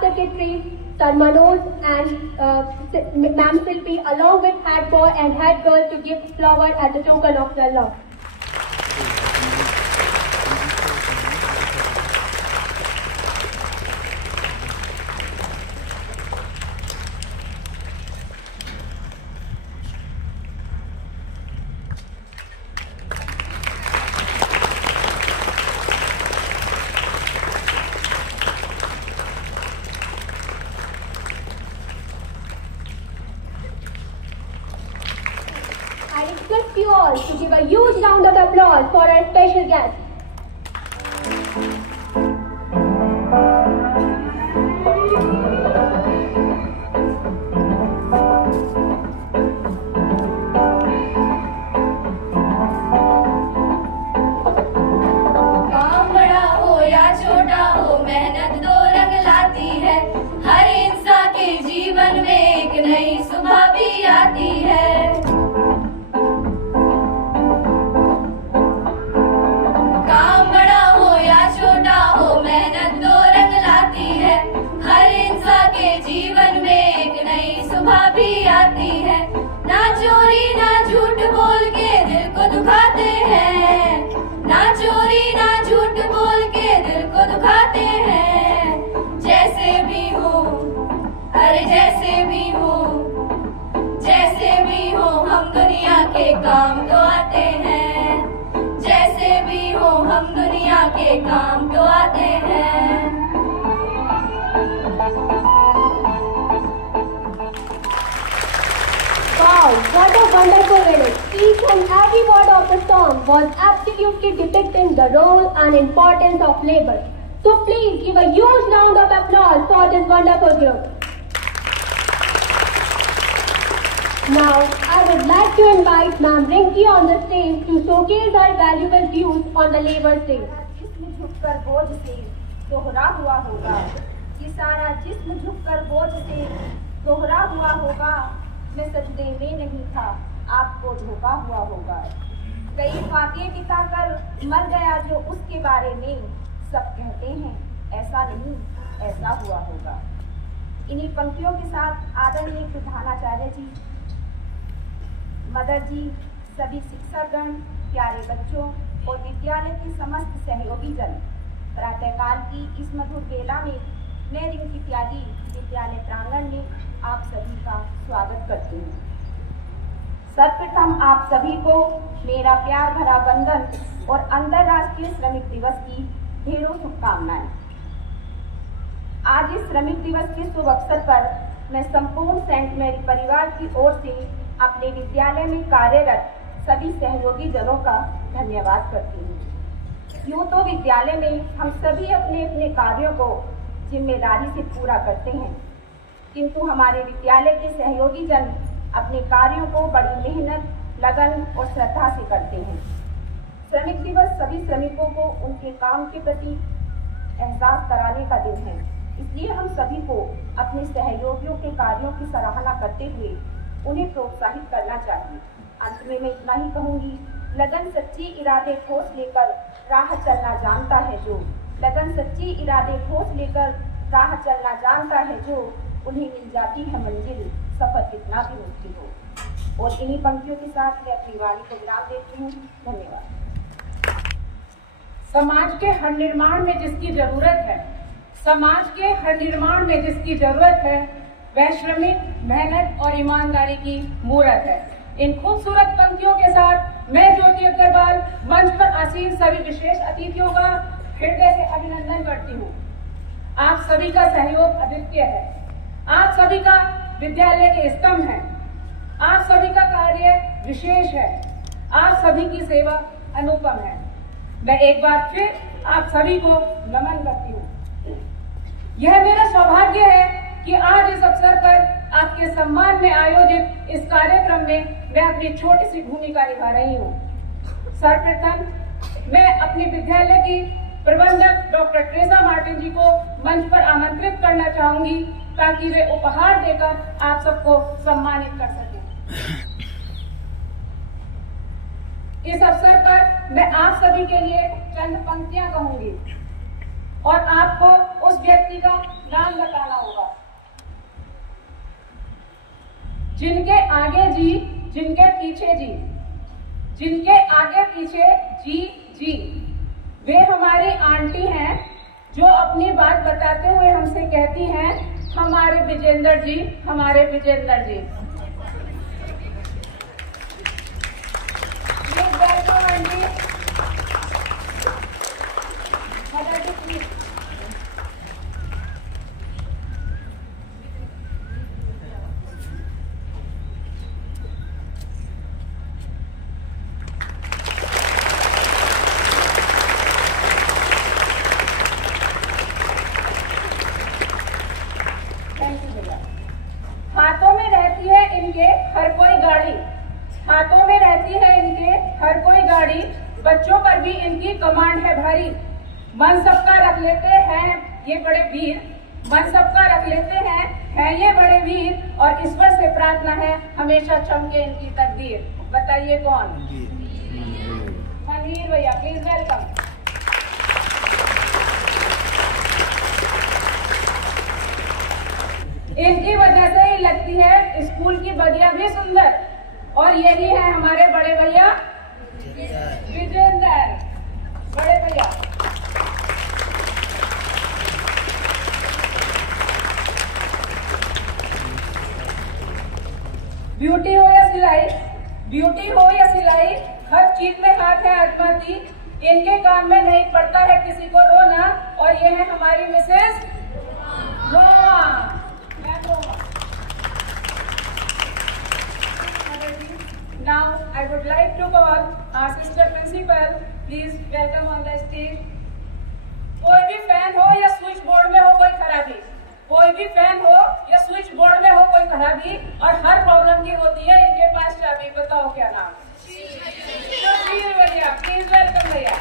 Staff Secretary Sir Manoj and Ma'am Silpi along with head boy and head girl to give flower as a token of their love. I request you all to give a huge round of applause for our special guest. काम बड़ा हो या छोटा हो, मेहनत दो रंग लाती है। हर इंसान के जीवन में एक नई सुबह भी आती है। जीवन में एक नई सुबह भी आती है। ना चोरी ना झूठ बोल के दिल को दुखाते हैं, ना चोरी ना झूठ बोल के दिल को दुखाते हैं। जैसे भी हो, अरे जैसे भी हो, जैसे भी हो हम दुनिया के काम तो आते हैं। जैसे भी हो हम दुनिया के काम तो आते हैं। Wow, what a wonderful lyric. Each and every word of the song was absolutely depicting the role and importance of labor. So please give a huge round of applause for this wonderful group. Now, I would like to invite Ma'am Rinki on the stage to showcase her valuable views on the labor stage. जिस्म झुककर बोझ से दोहरा हुआ होगा, ये सारा जिस्म झुककर बोझ से दोहरा हुआ होगा। मैं सजदे में नहीं था, आपको धोखा हुआ होगा। कई वाक़े बिताकर मर गया जो उसके बारे में सब कहते हैं, ऐसा नहीं ऐसा हुआ होगा। इन्हीं पंक्तियों के साथ आदरणीय प्रधानाचार्य जी, मदर जी, सभी शिक्षकगण, प्यारे बच्चों और विद्यालय के समस्त सहयोगी जन, प्रातःकाल की इस मधुर बेला में मैं रिंकी प्यारी विद्यालय प्रांगण में आप सभी का स्वागत करती हूँ। सर्वप्रथम आप सभी को मेरा प्यार भरा वंदन और अंतर्राष्ट्रीय श्रमिक दिवस की ढेरों शुभकामनाएं। आज इस श्रमिक दिवस के शुभ अवसर पर मैं संपूर्ण सेंट मैरी परिवार की ओर से अपने विद्यालय में कार्यरत सभी सहयोगी जनों का धन्यवाद करती हूँ। यूँ तो विद्यालय में हम सभी अपने अपने कार्यों को जिम्मेदारी से पूरा करते हैं, किंतु हमारे विद्यालय के सहयोगी जन अपने कार्यों को बड़ी मेहनत, लगन और श्रद्धा से करते हैं। श्रमिक दिवस सभी श्रमिकों को उनके काम के प्रति एहसास कराने का दिन है, इसलिए हम सभी को अपने सहयोगियों के कार्यों की सराहना करते हुए उन्हें प्रोत्साहित करना चाहिए। अंत में मैं इतना ही कहूँगी, लगन सच्ची इरादे ठोस लेकर राह चलना जानता है जो, लगन सच्ची इरादे ठोस लेकर राह चलना जानता है जो, उन्हें मिल जाती है मंजिल, सफर कितना भी मुश्किल हो। और इन्हीं पंक्तियों के साथ मैं अपनी वाणी को विराम देती हूँ। धन्यवाद। समाज के हर निर्माण में जिसकी जरूरत है, समाज के हर निर्माण में जिसकी जरूरत है, वह श्रमिक, मेहनत और ईमानदारी की मूरत है। इन खूबसूरत पंक्तियों के साथ मैं ज्योति अग्रवाल मंच पर आसीन सभी विशेष अतिथियों का हृदय से अभिनंदन करती हूँ। आप सभी का सहयोग अद्वितीय है, आप सभी का विद्यालय के स्तंभ हैं, आप सभी का कार्य विशेष है, आप सभी की सेवा अनुपम है। मैं एक बार फिर आप सभी को नमन करती हूँ। यह मेरा सौभाग्य है कि आज इस अवसर पर आपके सम्मान में आयोजित इस कार्यक्रम में मैं अपनी छोटी सी भूमिका निभा रही हूँ। सर्वप्रथम मैं अपने विद्यालय की प्रबंधक डॉक्टर ट्रेसा मार्टिन जी को मंच पर आमंत्रित करना चाहूंगी ताकि वे उपहार देकर आप सबको सम्मानित कर सकें। इस अवसर पर मैं आप सभी के लिए चंद पंक्तियां कहूंगी और आपको उस व्यक्ति का नाम बताना जिनके आगे जी, जिनके पीछे जी, जिनके आगे पीछे जी जी, वे हमारी आंटी हैं जो अपनी बात बताते हुए हमसे कहती हैं, हमारे विजेंद्र जी, हमारे विजेंद्र जी। Welcome aunty. हाथों में रहती है इनके हर कोई गाड़ी, हाथों में रहती है इनके हर कोई गाड़ी, बच्चों पर भी इनकी कमांड है भारी। मन सबका रख लेते हैं ये बड़े वीर, मन सबका रख लेते हैं ये बड़े वीर, और ईश्वर से प्रार्थना है हमेशा चमके इनकी तकदीर। बताइए कौन? मनवीर भैया, प्लीज वेलकम। इनकी वजह से ही लगती है स्कूल की बगिया भी सुंदर, और यही है हमारे बड़े भैया विजेंद्र। बड़े भैया ब्यूटी हो या सिलाई, ब्यूटी हो या सिलाई, हर चीज में हाथ है आजमाती। इनके काम में नहीं पड़ता है किसी को रोना, और ये है हमारी Mrs Roma. Now I would like to call our sister principal. Please welcome on the stage. कोई भी फैन हो या स्विच बोर्ड में हो कोई खराबी, कोई भी फैन हो या स्विच बोर्ड में हो कोई खराबी, और हर प्रॉब्लम की होती है इनके पास चाबी। बताओ क्या नाम? भैया, प्लीज वेलकम भैया।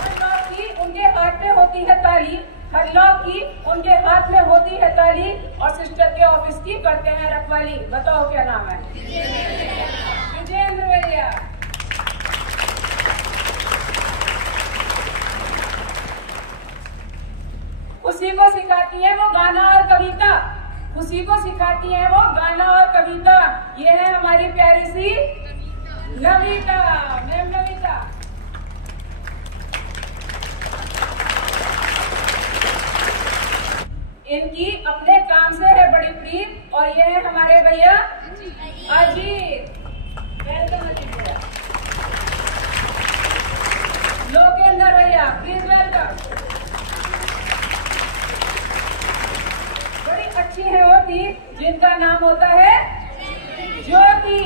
हर लॉक की उनके हाथ में होती है ताली, हर लॉक की उनके हाथ में होती है ताली, और सिस्टर के ऑफिस की करते हैं रखवाली। बताओ क्या नाम है? विजेंद्र भैया। खुशी को सिखाती है वो गाना और कविता, खुशी को सिखाती है वो गाना और कविता। ये है हमारी प्यारी सी नविता, मैम नविता। इनकी अपने काम से है बड़ी प्रीत, और ये है हमारे भैया अजीत। वेलकम अजीत भैया। लोकेंद्र भैया, प्लीज वेलकम। बड़ी अच्छी है वो थी जिनका नाम होता है ज्योति।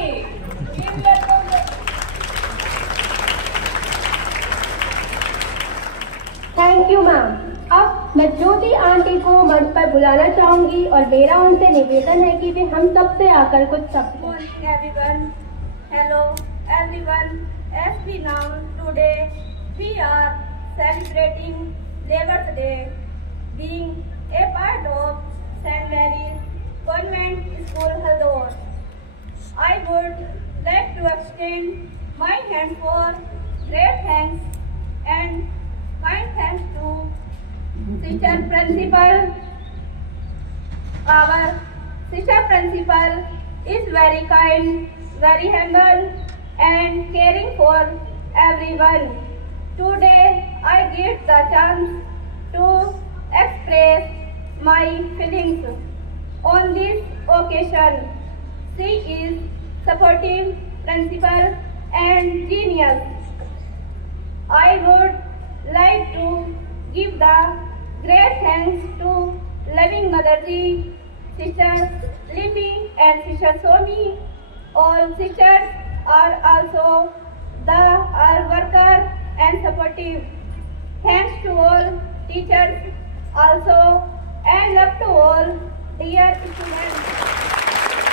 Thank you ma'am. अब मैं ज्योति आंटी को मंच पर बुलाना चाहूंगी, और मेरा उनसे निवेदन है कि वे हम सब से आकर कुछ शब्द। Everyone, hello everyone. As we know today, we are celebrating Labour Day, being a part of St. Mary's Convent School, Haldor. I would like to extend my hand for great thanks and kind thanks to Sister Principal. Our Sister Principal is very kind, very humble and caring for everyone. Today I get the chance to express my feelings on this occasion. She is supportive principal and genius. I would like to give the great thanks to loving Mother Ji, Sister Libby and Sister Somi. All sisters are also the all worker and supportive. Thanks to all teachers also, and love to all dear students.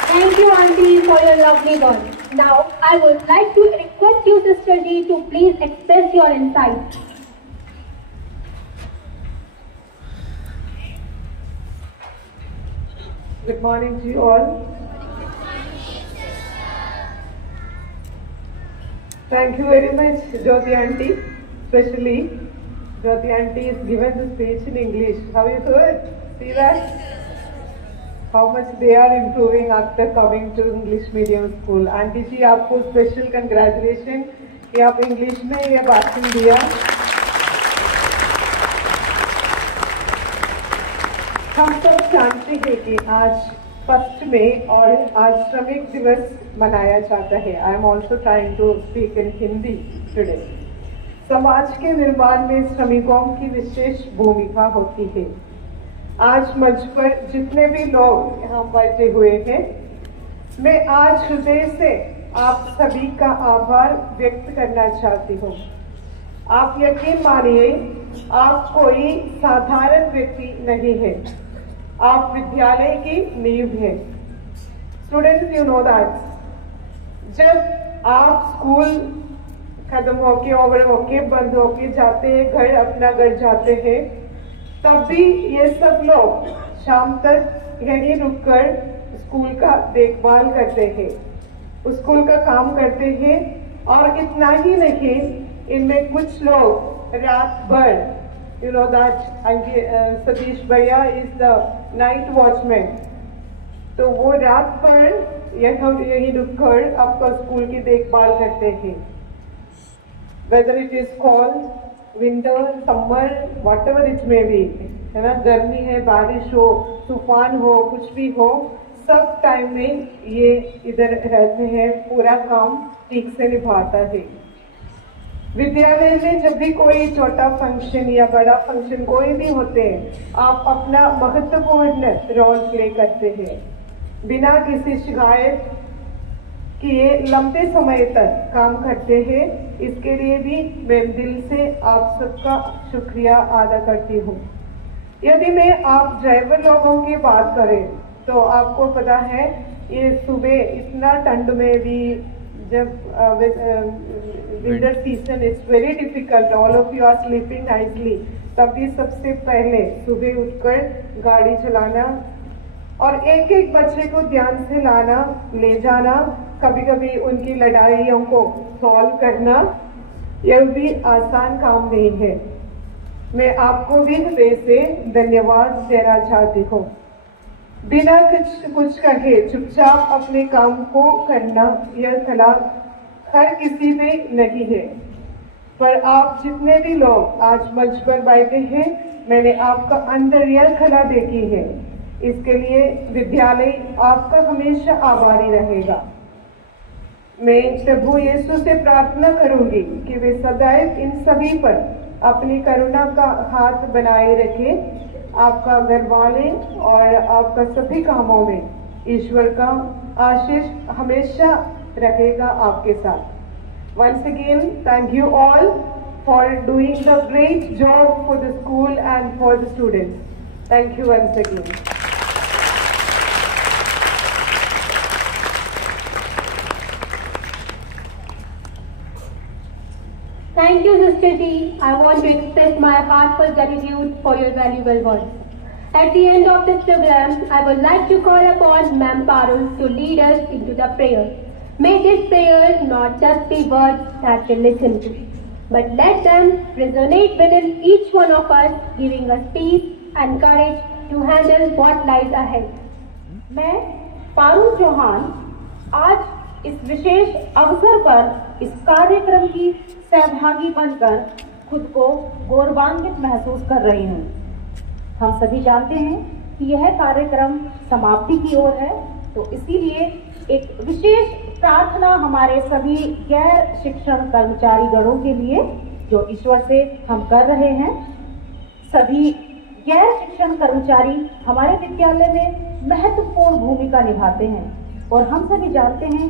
Thank you auntie for your lovely words. Now I would like to request you Sister Ji to please express your insights. Good morning to you all. Thank you very much, Jyoti auntie. Especially, Jyoti auntie is given the speech in English. How you do it? See that? How much they are improving after coming to English medium school. Aunty ji आपको special congratulation कि आप English में ये भाषण दिया। हम सब जानते हैं कि आज 1 मई और आज श्रमिक दिवस मनाया जाता है। I am also trying to speak in Hindi today. समाज के निर्माण में श्रमिकों की विशेष भूमिका होती है। आज मंच पर जितने भी लोग यहाँ बैठे हुए हैं, मैं आज हृदय से आप सभी का आभार व्यक्त करना चाहती हूँ। आप यकीन मानिए, आप कोई साधारण व्यक्ति नहीं है, आप विद्यालय की नींव हैं। स्टूडेंट्स, यू नो दैट जब आप स्कूल खत्म होके ओवर होके बंद होके जाते हैं, घर अपना घर जाते हैं, तब भी ये सब लोग शाम तक यहीं रुककर स्कूल का देखभाल करते हैं, स्कूल का काम करते हैं। और इतना ही नहीं, इनमें कुछ लोग रात भर, यू नो दैट सतीश भैया इज द नाइट वॉचमैन, तो वो रात भर यहीं रुककर आपका स्कूल की देखभाल करते हैं। Whether it is called winter, summer, whatever it may be, है ना, गर्मी है, बारिश हो, तूफान हो, कुछ भी हो, सब टाइम में ये इधर रहते हैं, पूरा काम ठीक से निभाता है। विद्यालय में जब भी कोई छोटा फंक्शन या बड़ा फंक्शन कोई भी होते हैं, आप अपना महत्वपूर्ण रोल प्ले करते हैं। बिना किसी शिकायत किए लंबे समय तक काम करते हैं। इसके लिए भी मैं दिल से आप सबका शुक्रिया अदा करती हूँ। यदि मैं आप ड्राइवर लोगों की बात करें तो आपको पता है, ये सुबह इतना ठंड में भी, जब winter season it's very difficult, all of you are sleeping nicely, तब भी सबसे पहले सुबह उठकर गाड़ी चलाना और एक एक बच्चे को ध्यान से लाना, ले जाना, कभी कभी उनकी लड़ाइयों को सॉल्व करना, यह भी आसान काम नहीं है। मैं आपको भी हृदय से धन्यवाद देना चाहती हूँ। बिना कुछ कहे चुपचाप अपने काम को करना, यह कला हर किसी में नहीं है, पर आप जितने भी लोग आज मंच पर बैठे हैं, मैंने आपका अंदर यह कला देखी है। इसके लिए विद्यालय आपका हमेशा आभारी रहेगा। मैं प्रभु यीशु से प्रार्थना करूंगी कि वे सदैव इन सभी पर अपनी करुणा का हाथ बनाए रखे। आपका घर वाले और आपका सभी कामों में ईश्वर का आशीष हमेशा रहेगा आपके साथ। Once again, thank you all for doing the great job for the school and for the students. Thank you once again. Thank you, Sister T. I want to express my heartfelt gratitude for your valuable words. At the end of this program, I would like to call upon Ma'am Parul to lead us into the prayer. May these prayers not just be words that we listen to, but let them resonate within each one of us, giving us peace and courage to handle what lies ahead. मैं पारुल चौहान आज इस विशेष अवसर पर इस कार्यक्रम की सहभागी बनकर खुद को गौरवान्वित महसूस कर रही हूँ। हम सभी जानते हैं कि यह कार्यक्रम समाप्ति की ओर है, तो इसीलिए एक विशेष प्रार्थना हमारे सभी गैर शिक्षण कर्मचारी गणों के लिए जो ईश्वर से हम कर रहे हैं। सभी गैर शिक्षण कर्मचारी हमारे विद्यालय में महत्वपूर्ण भूमिका निभाते हैं और हम सभी जानते हैं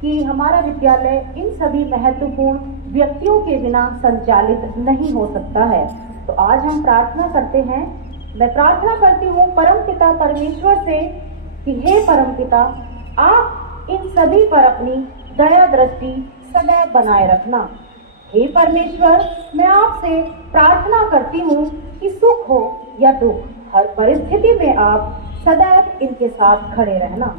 कि हमारा विद्यालय इन सभी महत्वपूर्ण व्यक्तियों के बिना संचालित नहीं हो सकता है। तो आज हम प्रार्थना करते हैं। मैं प्रार्थना करती हूँ परम पिता परमेश्वर से कि हे परम पिता, आप इन सभी पर अपनी दया दृष्टि सदैव बनाए रखना। हे परमेश्वर, मैं आपसे प्रार्थना करती हूँ कि सुख हो या दुख, हर परिस्थिति में आप सदैव इनके साथ खड़े रहना।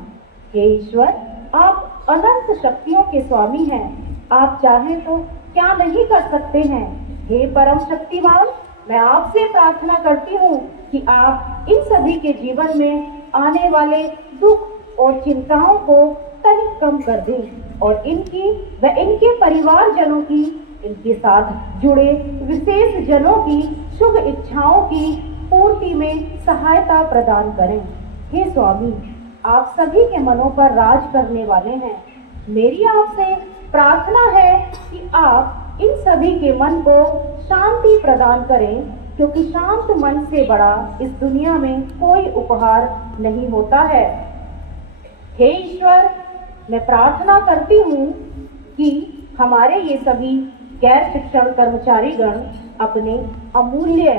हे ईश्वर, आप अनंत शक्तियों के स्वामी हैं, आप चाहें तो क्या नहीं कर सकते हैं। हे परम शक्तिमान, मैं आपसे प्रार्थना करती हूँ कि आप इन सभी के जीवन में आने वाले दुख और चिंताओं को तनिक कम कर दें और इनकी व इनके परिवारजनों की, इनके साथ जुड़े विशेष जनों की शुभ इच्छाओं की पूर्ति में सहायता प्रदान करें। हे स्वामी, आप सभी के मनों पर राज करने वाले हैं। मेरी आपसे प्रार्थना है कि आप इन सभी के मन को शांति प्रदान करें, क्योंकि शांत मन से बड़ा इस दुनिया में कोई उपहार नहीं होता है। हे ईश्वर, मैं प्रार्थना करती हूँ कि हमारे ये सभी गैर शिक्षण कर्मचारीगण अपने अमूल्य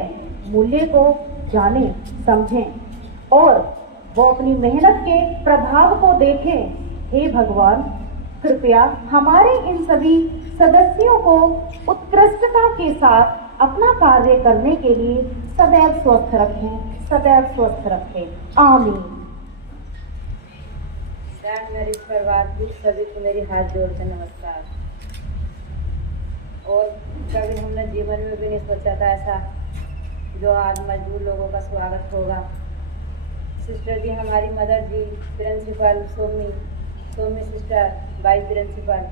मूल्य को जाने, समझें और वो अपनी मेहनत के प्रभाव को देखें। हे भगवान, कृपया हमारे इन सभी सदस्यों को उत्कृष्टता के साथ अपना कार्य करने के लिए सदैव स्वस्थ रखें, सदैव स्वस्थ रखें। आमीन। मेरी परिवार की सभी को मेरी हाथ जोड़कर नमस्कार। और कभी हमने जीवन में भी नहीं सोचा था ऐसा जो आज मजदूर लोगों का स्वागत होगा। सिस्टर जी, हमारी mother ji, principal Somi sister, vice principal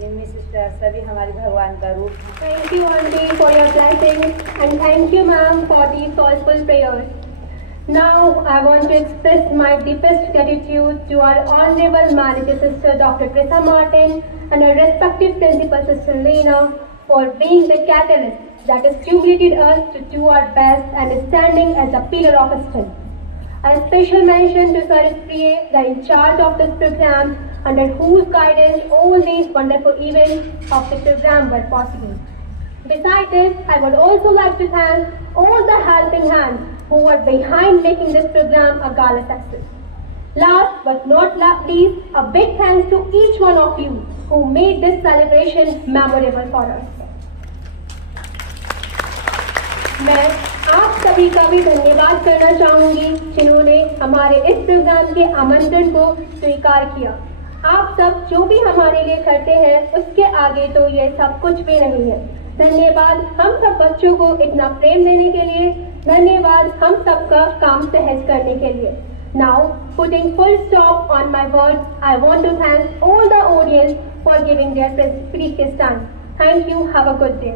Nimmi sister, सभी हमारी भगवान का रूप है। Thank you, Auntie, for your blessings, and thank you, ma'am, for these soulful prayers. Now, I want to express my deepest gratitude to our Honorable Manager Sister Dr. Krisa Martin and our respective Principal Sister Lena for being the catalyst that has stimulated us to do our best and is standing as a pillar of strength. A special mention to Sir Priye, the in charge of this program, under whose guidance all these wonderful events of the program were possible. Besides this, I would also like to thank all the helping hands who were behind making this program a gala success. Last but not least, a big thanks to each one of you who made this celebration memorable for us. मैं आप सभी का भी धन्यवाद करना चाहूंगी जिन्होंने हमारे इस प्रोग्राम के आमंत्रण को स्वीकार किया। आप सब जो भी हमारे लिए करते हैं उसके आगे तो ये सब कुछ भी नहीं है। धन्यवाद हम सब बच्चों को इतना प्रेम देने के लिए, धन्यवाद हम सबका काम सहज करने के लिए। Now, putting full stop on my words, I want to thank all the audience for giving their precious time. Thank you. Have a good day.